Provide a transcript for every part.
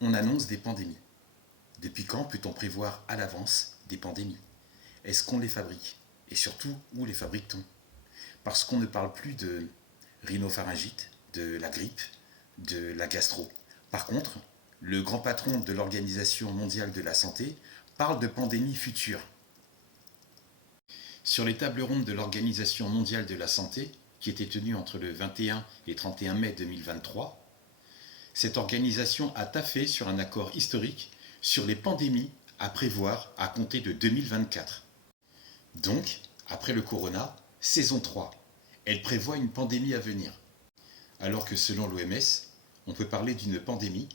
On annonce des pandémies. Depuis quand peut-on prévoir à l'avance des pandémies? Est-ce qu'on les fabrique? Et surtout, où les fabrique-t-on? Parce qu'on ne parle plus de rhinopharyngite, de la grippe, de la gastro. Par contre, le grand patron de l'Organisation mondiale de la santé parle de pandémies futures. Sur les tables rondes de l'Organisation mondiale de la santé, qui étaient tenues entre le 21 et 31 mai 2023, cette organisation a taffé sur un accord historique sur les pandémies à prévoir à compter de 2024. Donc, après le corona, saison 3, elle prévoit une pandémie à venir. Alors que selon l'OMS, on peut parler d'une pandémie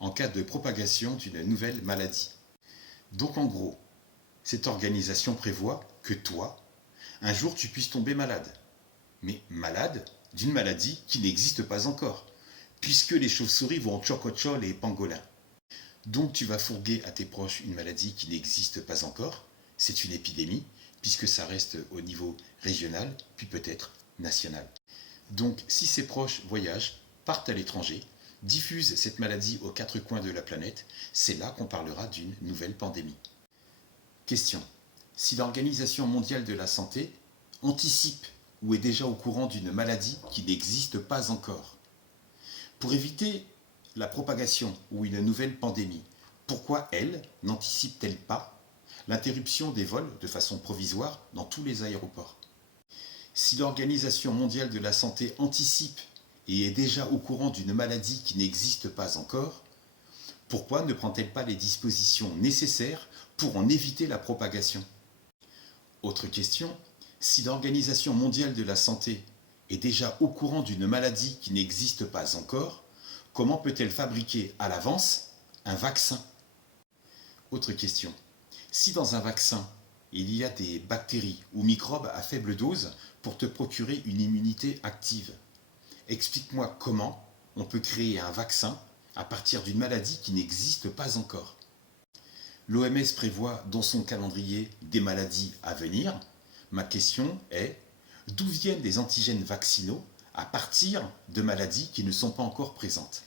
en cas de propagation d'une nouvelle maladie. Donc en gros, cette organisation prévoit que toi, un jour tu puisses tomber malade. Mais malade d'une maladie qui n'existe pas encore, puisque les chauves-souris vont tchokocho les pangolins. Donc tu vas fourguer à tes proches une maladie qui n'existe pas encore, c'est une épidémie, puisque ça reste au niveau régional, puis peut-être national. Donc si ces proches voyagent, partent à l'étranger, diffusent cette maladie aux quatre coins de la planète, c'est là qu'on parlera d'une nouvelle pandémie. Question. Si l'Organisation mondiale de la santé anticipe ou est déjà au courant d'une maladie qui n'existe pas encore, pour éviter la propagation ou une nouvelle pandémie, pourquoi elle n'anticipe-t-elle pas l'interruption des vols de façon provisoire dans tous les aéroports? Si l'Organisation mondiale de la santé anticipe et est déjà au courant d'une maladie qui n'existe pas encore, pourquoi ne prend-elle pas les dispositions nécessaires pour en éviter la propagation? Autre question, si l'Organisation mondiale de la santé est déjà au courant d'une maladie qui n'existe pas encore, comment peut-elle fabriquer à l'avance un vaccin? Autre question, si dans un vaccin, il y a des bactéries ou microbes à faible dose pour te procurer une immunité active, explique-moi comment on peut créer un vaccin à partir d'une maladie qui n'existe pas encore. L'OMS prévoit dans son calendrier des maladies à venir. Ma question est, d'où viennent les antigènes vaccinaux à partir de maladies qui ne sont pas encore présentes?